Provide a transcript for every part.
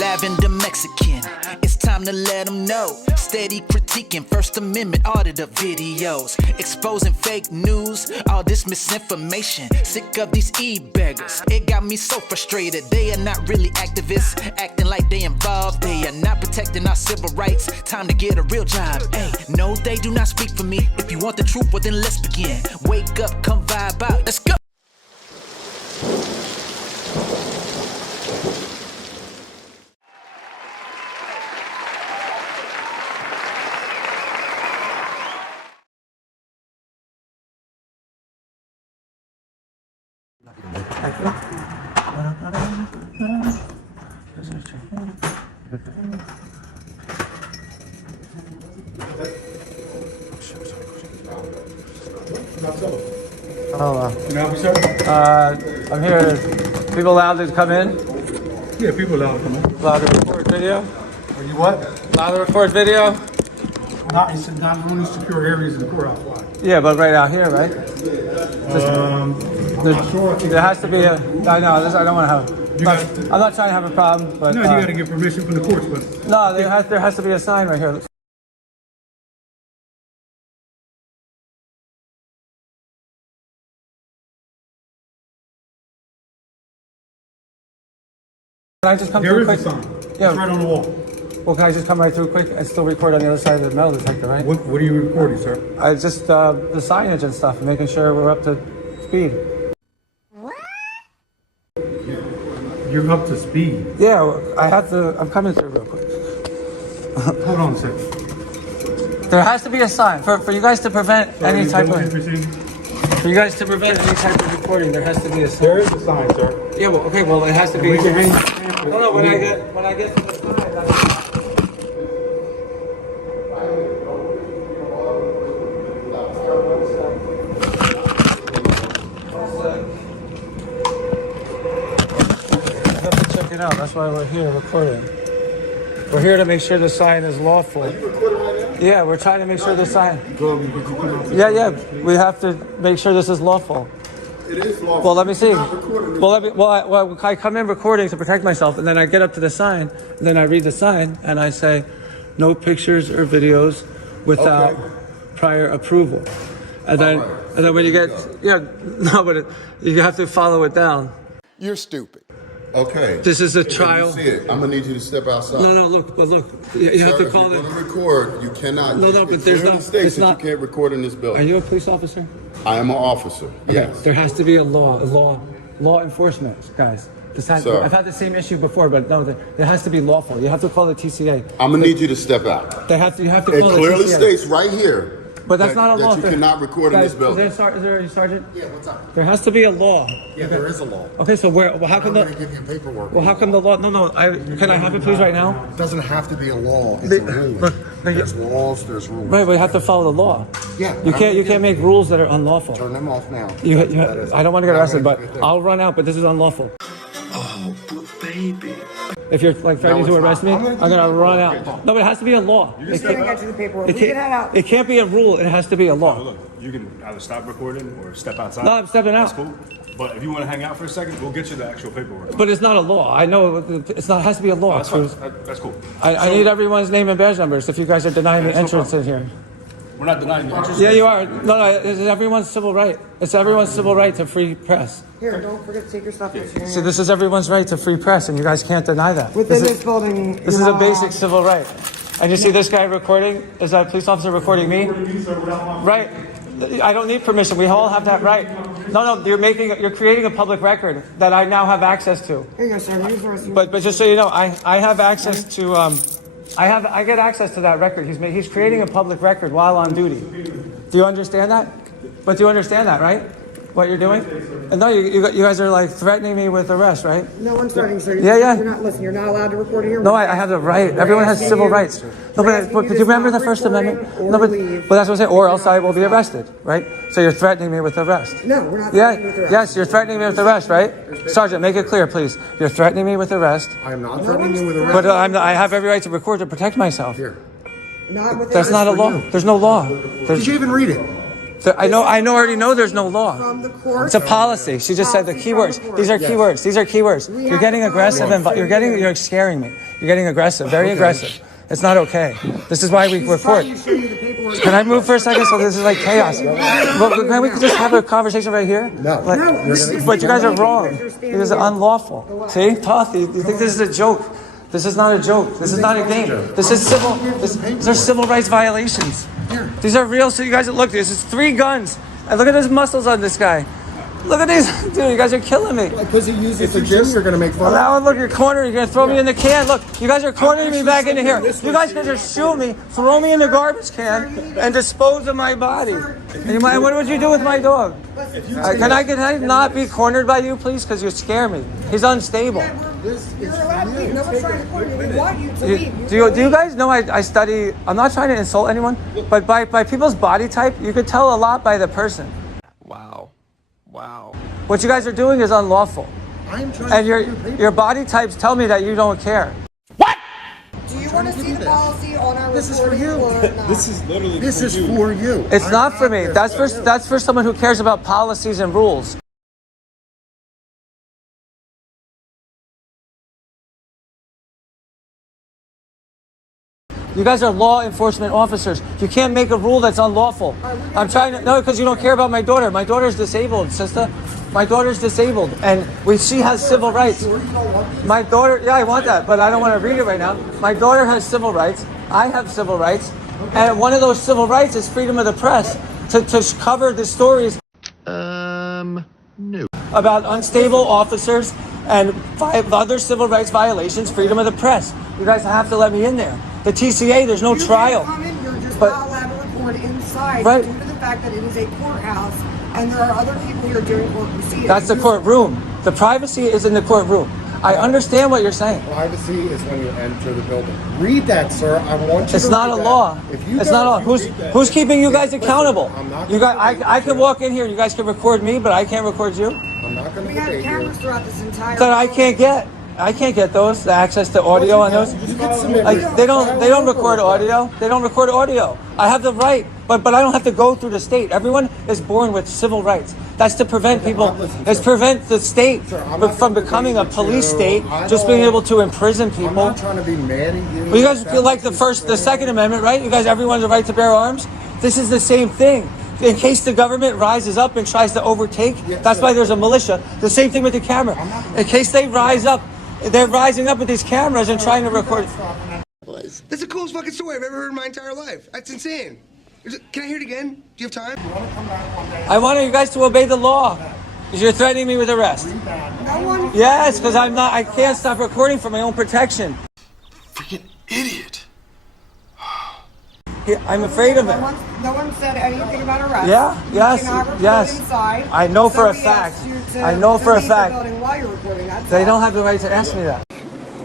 Lavender Mexican, it's time to let them know. Steady critiquing First Amendment auditor videos, exposing fake news, all this misinformation. Sick of these e-beggars, it got me so frustrated. They are not really activists, acting like they involved. They are not protecting our civil rights. Time to get a real job. Hey, no, they do not speak for me. If you want the truth, well then let's begin. Wake up, come vibe out, let's go. Can I help you, sir? I'm here. People allowed to come in? Yeah, people allowed to come in. Allowed to record video? Are you what? Allowed to record video? It's not in only secure areas in the courthouse. Why? Yeah, but right out here, right? I'm not sure. There has to be a. I know. I don't want to have. I'm not trying to have a problem, but No, you got to get permission from the courts, but no, there has to be a sign right here. Can I just come there through is quick? a sign. Yeah. It's right on the wall. Well, can I just come right through quick and still record on the other side of the metal detector, right? What are you recording, sir? I just the signage and stuff, and making sure we're up to speed. You're up to speed. Yeah, I have to. I'm coming through real quick. Hold on a second. There has to be a sign for you guys to prevent Sorry, any type go of. ahead, proceed. For you guys to prevent any type of recording, there has to be a sign. There is a sign, sir. Yeah, well, okay, well, it has to be. We can hang. No, when I get to the sign, I have to check it out. That's why we're here recording. We're here to make sure the sign is lawful. Yeah, we're trying to make sure the sign. Yeah. We have to make sure this is lawful. It is lawful. Well, let me see. I come in recording to protect myself, and then I get up to the sign, and then I read the sign, and I say, no pictures or videos without prior approval. And then, and then when you get, you have to follow it down. You're stupid. Okay. This is a Can trial. you see it? I'm gonna need you to step outside. No, look, you have to call If you're it. gonna record, you cannot. No, It but there's clearly not. states It's that not. you can't record in this Are building. you a police officer? I am an officer. Yes. There has to be a law enforcement, guys. Sir. I've had the same issue before, but no, there has to be lawful. You have to call the TCA. I'm gonna need you to step out. You have to It call the clearly TCA. states right here. But that's not a law. That you cannot record in Guys, this building. Is there a sergeant? Yeah, what's up? There has to be a law. Yeah, there is a law. Okay, so where? Well, how I'm come going to the? give you paperwork. Well, how come the law? No. Can I have it, please, right now? It doesn't have to be a law. It's a ruling. There's laws, there's rules. Right, we have to follow the law. Yeah. You can't make rules that are unlawful. Turn them off now. I don't want to get arrested, but I'll run out. But this is unlawful. Oh, baby. If you're like threatening to arrest me, I'm gonna run out. No, but it has to be a law. Just gonna get you the paperwork. We can head out. It can't be a rule. It has to be a law. Look, you can either stop recording or step outside. No, I'm stepping out. That's cool. But if you want to hang out for a second, we'll get you the actual paperwork. But it's not a law. I know it's not. It has to be a law. That's fine. That's cool. I need everyone's name and badge numbers if you guys are denying me That's no entrance in here. We're not denying you interest. Yeah, you are. No, it's everyone's civil right. It's everyone's civil right to free press. Here, don't forget to take your stuff with you. See, this is everyone's right to free press, and you guys can't deny that. Within this building. This is a basic civil right. And you see this guy recording? Is that a police officer recording me? Right. I don't need permission. We all have that right. No, you're creating a public record that I now have access to. Here you go, sir. Here's the rest of your- But just so you know, I have access to I get access to that record. He's creating a public record while on duty. Do you understand that? But do you understand that, right? What you're doing? And no, you guys are like threatening me with arrest, right? No one's threatening, sir. Yeah. You're not allowed to record here. No, I have the right. Everyone has civil rights. No, but do you remember the First Amendment? No, but that's what I'm saying. Or else I will be arrested, right? So you're threatening me with arrest. No, we're not threatening you with arrest. Yes, you're threatening me with arrest, right? Sergeant, make it clear, please. You're threatening me with arrest. I am not threatening you with arrest. But I have every right to record to protect myself. Here. Not with That's not a law. There's no law. Did you even read it? I already know there's no law. From the court. It's a policy. She just said the keywords. These are keywords. These are keywords. You're getting aggressive and you're scaring me. You're getting aggressive, very aggressive. It's not okay. This is why we record. Can I move for a second? So this is like chaos. Can we just have a conversation right here? No. But you guys are wrong. This is unlawful. See, Toth, you think this is a joke? This is not a joke. This is not a game. This is civil. These are civil rights violations. These are real. So you guys look. This is 3 guns. And look at his muscles on this guy. Look at these. Dude, you guys are killing me. Because he uses the gym, you're going to make fun of him. Now look, you're cornering. You're going to throw me in the can. Look, you guys are cornering me back into here. You guys can just shoot me, throw me in the garbage can, and dispose of my body. And what would you do with my dog? Can I not be cornered by you, please? Because you scare me. He's unstable. You're allowed to leave. No one's trying to corner you. We want you to leave. Do you guys know I study? I'm not trying to insult anyone, but by people's body type, you could tell a lot by the person. Wow. What you guys are doing is unlawful. I'm trying And to your body types tell me that you don't care. Do you want to see the policy on our This is for recording you. or not? This is literally This is for you. It's I'm not for me. here That's for for you. that's for someone who cares about policies and rules. You guys are law enforcement officers. You can't make a rule that's unlawful. I'm trying to, no, because you don't care about my daughter. My daughter's disabled, sister. My daughter's disabled, and she has civil rights. My daughter, yeah, I want that, but I don't want to read it right now. My daughter has civil rights. I have civil rights, and one of those civil rights is freedom of the press to cover the stories. No. About unstable officers and other civil rights violations, freedom of the press. You guys have to let me in there. The TCA, there's no You trial. can't come in, you're just But- not allowed to record inside Right. due to the fact that it is a courthouse and there are other people here doing court proceedings. That's the courtroom. The privacy is in the courtroom. I understand what you're saying. Privacy is when you enter the building. Read that, sir. I want you It's to not read a that. law. If you It's not a law. don't- Who's keeping you guys accountable? I'm not You gonna guys, debate I you, can sir. walk in here. You guys can record me, but I can't record you. I'm not going to We have debate cameras you. throughout this entire That I can't get. I can't get those. The access to audio on those. You can submit. Like, they don't record audio. They don't record audio. I have the right, but I don't have to go through the state. Everyone is born with civil rights. That's to prevent people. It's prevent the state from becoming a police state, just being able to imprison I'm people. not trying to be mad at you. Well, you guys feel like the Second Amendment, right? You guys, everyone's the right to bear arms. This is the same thing. In case the government rises up and tries to overtake, that's why there's a militia. The same thing with the camera. In case they rise up, they're rising up with these cameras and trying to record. That's the coolest fucking story I've ever heard in my entire life. That's insane. Can I hear it again? Do you have time? I want you guys to obey the law. Because you're threatening me with arrest. No one. Yes, because I can't stop recording for my own protection. Freaking idiot. I'm afraid of it. No one said anything about arrest. Yeah, You yes, cannot record yes. inside. I know for a Somebody fact. asked you to- I know to for a leave the fact. building while you're recording. That's They all. don't have the right to ask me that.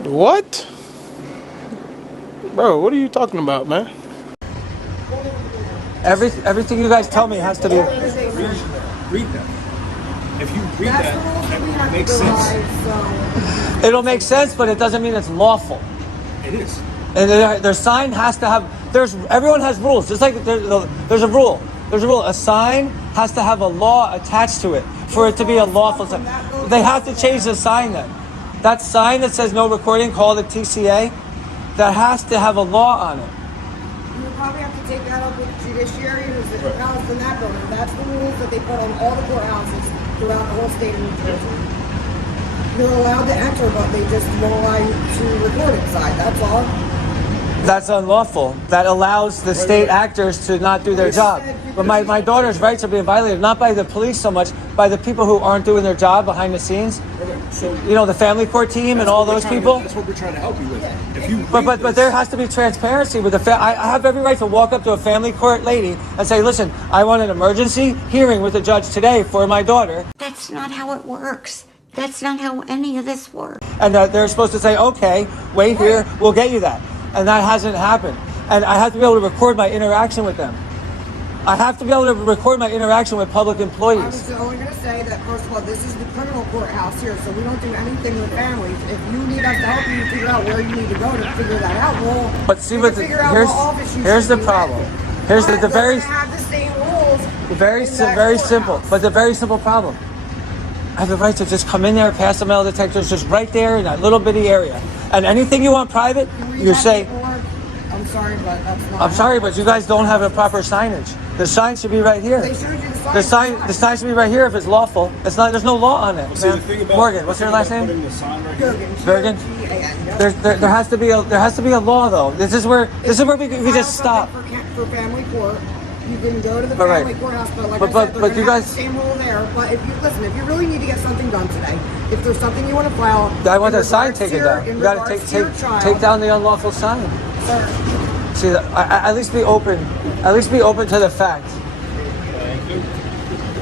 What? Bro, what are you talking about, man? Everything you guys tell me has to be. Read that. If you read That's the rules that we that, have it makes to go sense. by, so. It'll make sense, but it doesn't mean it's lawful. It is. And their sign has to have. Everyone has rules. Just like there's a rule. There's a rule. A sign has to have a law attached to it for it to be a lawful sign. They have to change the sign then. That sign that says no recording, called the TCA, that has to have a law on it. You would probably have to take that up with the judiciary and the courthouse in that building. That's the rules that they put on all the courthouses throughout the whole state of New Jersey. You're allowed to enter, but they just won't allow you to record inside. That's all. That's unlawful. That allows the state actors to not do their job. But my daughter's rights are being violated, not by the police so much, by the people who aren't doing their job behind the scenes. So You know, the family court team and all those people. That's what we're trying to help you with. If you But there has to be transparency with the I have every right to walk up to a family court lady and say, listen, I want an emergency hearing with the judge today for my daughter. That's not how it works. That's not how any of this works. And they're supposed to say, okay, wait here, we'll get you that. And that hasn't happened. And I have to be able to record my interaction with them. I have to be able to record my interaction with public I employees. was only going to say that, first of all, this is the criminal courthouse here, so we don't do anything with families. If you need us to help you figure out where you need to go to figure that out, we'll But see, we can figure out what office you here's should the be problem. in. Here's the But very, they're gonna have the same rules. very, in that very courthouse. simple, but the very simple problem. I have the right to just come in there, pass the metal detectors, just right there in that little bitty area. And anything you want private, Read you that say, paperwork. I'm sorry, but that's not. I'm sorry, but you guys don't have a proper signage. The sign should be right here. They showed you the sign. The sign should be right here if it's lawful. It's not. There's no law on it. See, the man. thing about Morgan, what's your last name? Putting the sign right here. Bergen. Bergen? There has to be a law though. This is where we just stop. For family court, you can go to the Right. family courthouse, but like But- I but- said, they're but gonna you have guys- the same rule there. But if you really need to get something done today, if there's something you want to file, I want in that sign regards to taken your- down. in You gotta regards to your child, take down the unlawful sign. Sir, See, at least be open. At least be open to the facts.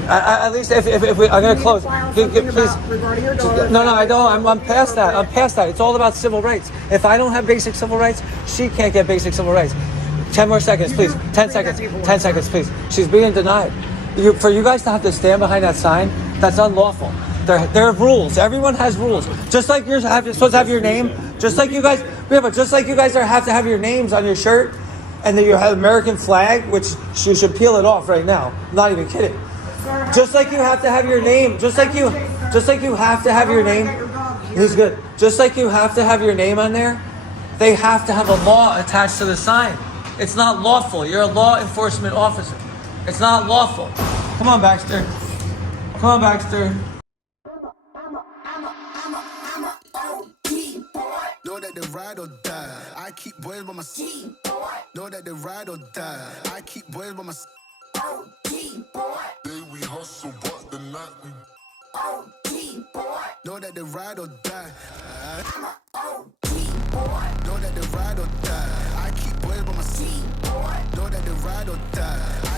At least if we, I'm you gonna need close. to file Please, something about regarding your daughter. No, I don't. I'm past that. I'm past that. It's all about civil rights. If I don't have basic civil rights, she can't get basic civil rights. 10 more seconds, please. 10 seconds. 10 seconds, please. She's being denied. For you guys to have to stand behind that sign, that's unlawful. There are rules. Everyone has rules. Just like you're supposed to have your name. Just like you guys, but just like you guys have to have your names on your shirt, and then you have American flag, which you should peel it off right now. I'm not even kidding. Just like you have to have your name. Just like you have to have your name. He's good. Just like you have to have your name on there, they have to have a law attached to the sign. It's not lawful. You're a law enforcement officer. It's not lawful. Come on, Baxter. Come on, Baxter. Know that they ride or die. I keep boys by my side. Know that they ride or die. I keep boys by my side. Day we hustle, but the night we know that they ride or die. Know that they ride or die. I keep boys by my side. Know that they ride or die.